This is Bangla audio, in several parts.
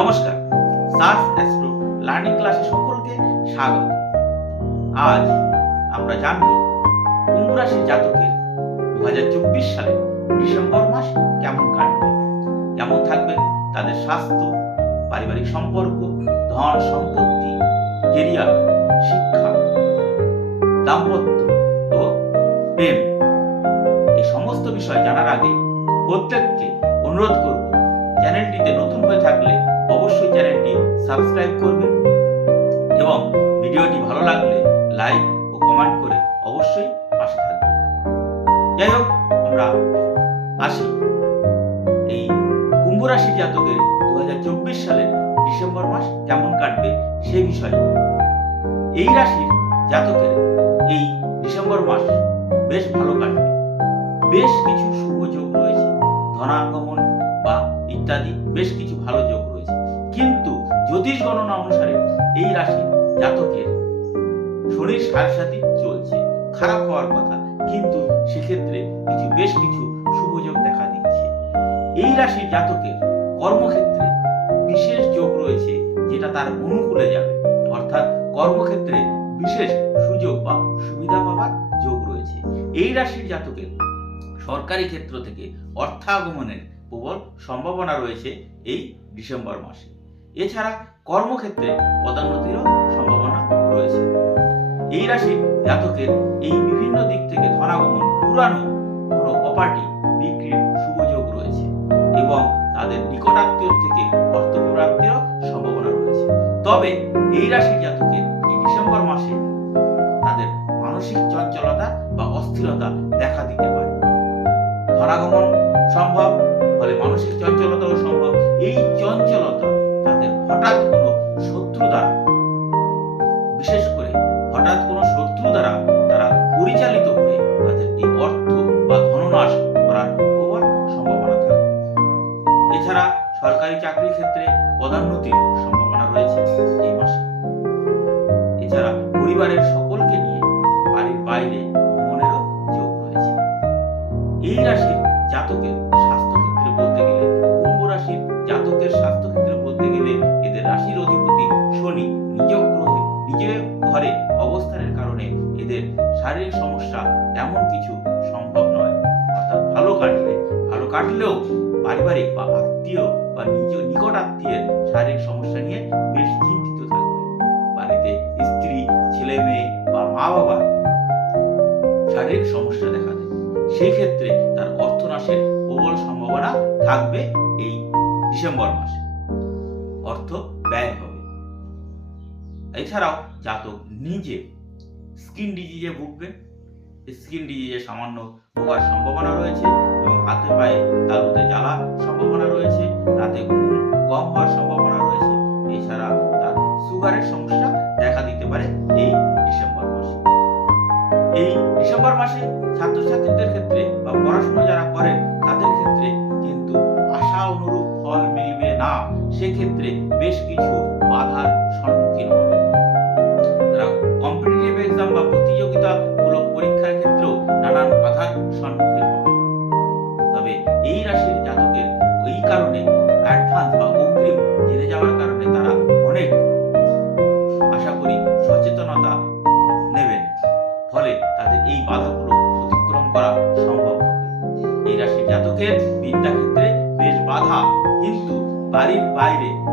নমস্কার সার্চ অ্যাস্ট্রো লার্নিং ক্লাসে সকলকে স্বাগত। আজ আমরা জানব কুম্ভ রাশির জাতকের দু হাজার চব্বিশ সালে ডিসেম্বর মাস কেমন কাটবে? কেমন থাকবে তাদের স্বাস্থ্য, পারিবারিক সম্পর্ক, ধন সম্পত্তি, কেরিয়ার, শিক্ষা, দাম্পত্য ও প্রেম। এই সমস্ত বিষয় জানার আগে প্রত্যেককে অনুরোধ করব চ্যানেলটিতে নতুন হয়ে থাকলে অবশ্যই চ্যানেলটি সাবস্ক্রাইব করবেন এবং ভিডিওটি ভালো লাগলে লাইক ও কমেন্ট করে অবশ্যই পাশে থাকবেন যাই হোক, আমরা আসি। এই কুম্ভ রাশি জাতকের দু সালের ডিসেম্বর মাস কেমন কাটবে সে বিষয়ে এই রাশির জাতকের এই ডিসেম্বর মাস বেশ ভালো কাটবে। বেশ কিছু শুভ যোগ রয়েছে, ধনাগমন বা ইত্যাদি, বেশ কিছু। জ্যোতিষ গণনা অনুসারে এই রাশির জাতকের শরীর সাথে চলছে। খারাপ হওয়ার কথা, কিন্তু সেক্ষেত্রে কিছু, বেশ কিছু শুভ যোগ দেখা দিচ্ছে। এই রাশির জাতকের কর্মক্ষেত্রে বিশেষ যোগ রয়েছে, যেটা তার অনুকূলে যাবে। অর্থাৎ কর্মক্ষেত্রে বিশেষ সুযোগ বা সুবিধা পাওয়ার যোগ রয়েছে। এই রাশির জাতকের সরকারি ক্ষেত্র থেকে অর্থাগমনের প্রবল সম্ভাবনা রয়েছে এই ডিসেম্বর মাসে। এছাড়া কর্মক্ষেত্রে পদোন্নতিরও সম্ভাবনা রয়েছে। এই রাশির জাতকের এই বিভিন্ন দিক থেকে ধনাগমন পুরানো কোনো প্রপার্টি বিক্রির সুযোগ রয়েছে এবং তাদের নিকটাত্মীয় থেকে অর্থ প্রাপ্তিরও সম্ভাবনা রয়েছে। তবে এই রাশির জাতকের এই ডিসেম্বর মাসে তাদের মানসিক চঞ্চলতা বা অস্থিরতা দেখা দিতে পারে। ধনাগমন সম্ভব, ফলে মানসিক চঞ্চলতাও সম্ভব। এই চঞ্চলতা হঠাৎ কোনো শত্রু দ্বারা। বিশেষ করে হঠাৎ কোনো শত্রু দ্বারা তারা পরিচালিত হয়ে তাদের এই অর্থ বা ধননাশ করার প্রবল সম্ভাবনা থাকবে এছাড়া সরকারি চাকরির ক্ষেত্রে পদোন্নতির সম্ভাবনা রয়েছে এই মাসে। এছাড়া পরিবারের সকলকে নিয়ে বাড়ির বাইরে ভ্রমণেরও যোগ রয়েছে। এই রাশির জাতকের স্বাস্থ্য ক্ষেত্রে বলতে গেলে কুম্ভ রাশির জাতকের স্বাস্থ্য গেলে এদের রাশির অধিপতি শনি নিজ গ্রহে নিজ ঘরে অবস্থানের কারণে এদের শারীরিক সমস্যা তেমন কিছু সম্ভব নয়। অর্থাৎ ভালো কাটবে ভালো কাটলেও পারিবারিক বা আত্মীয় বা নিজ নিকট আত্মীয়ের শারীরিক সমস্যা নিয়ে বেশ চিন্তিত থাকবে। বাড়িতে স্ত্রী ছেলে মেয়ে বা মা বাবা শারীরিক সমস্যা দেখা দেয়। সেই ক্ষেত্রে তার অর্থনাশের প্রবল সম্ভাবনা থাকবে এই ডিসেম্বর মাসে। অর্থ ব্যয় হবে। এছাড়াও জাতক নিজে স্কিন ডিজিজে ভুগবে। স্কিন ডিজিজে সামান্য ভোগার সম্ভাবনা রয়েছে এবং হাতে পায়ে তালুতে জ্বালা সম্ভাবনা রয়েছে, রাতে ঘুম কম হওয়ার সম্ভাবনা রয়েছে। এছাড়া তার সুগারের সমস্যা দেখা দিতে পারে এই ডিসেম্বর মাসে। এই ডিসেম্বর মাসে ছাত্রছাত্রীদের ক্ষেত্রে বা পড়াশোনা যারা করেন, তাদের ক্ষেত্রে কিন্তু আশা অনুরূপ ফল মিলবে না। সেক্ষেত্রে বেশ কিছু বাধার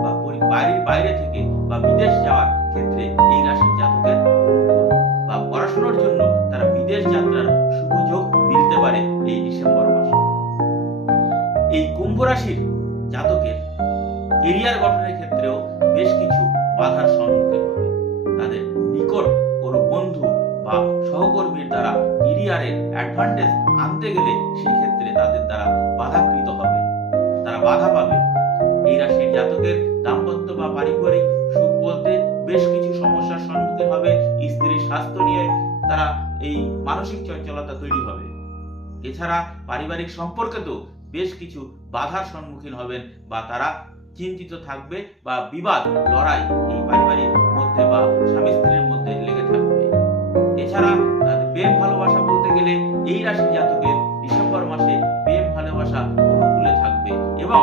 বা বাড়ির বাইরে থেকে বা বিদেশ যাওয়ার ক্ষেত্রে এই রাশির জাতকের অনুকূল বা পড়াশোনার জন্য তারা বিদেশ যাত্রার সুযোগ মিলতে পারে এই ডিসেম্বর মাসে। এই কুম্ভ রাশির জাতকের কেরিয়ার গঠনের ক্ষেত্রেও বেশ কিছু বাধার সম্মুখীন হবে। তাদের নিকট কোনো বন্ধু বা সহকর্মীর দ্বারা কেরিয়ারের অ্যাডভান্টেজ আনতে গেলে সেই ক্ষেত্রে তাদের দ্বারা বাধাকৃত হবে। তারা বাধা পাবে এই রাশির জাতকের দাম্পত্য বা পারিবারিক সুখ বলতে বেশ কিছু সমস্যার সম্মুখীন হবে স্ত্রীর স্বাস্থ্য নিয়ে, তারা এই মানসিক চঞ্চলতা তৈরি হবে। এছাড়া পারিবারিক সম্পর্কেতেও বেশ কিছু বাধার সম্মুখীন হবেন বা তারা চিন্তিত থাকবে বা বিবাদ, লড়াই এই পারিবারিক মধ্যে বা স্বামী স্ত্রীর মধ্যে লেগে থাকবে। এছাড়া তাদের প্রেম ভালোবাসা বলতে গেলে এই রাশির জাতকের ডিসেম্বর মাসে প্রেম ভালোবাসা অনুকূলে থাকবে এবং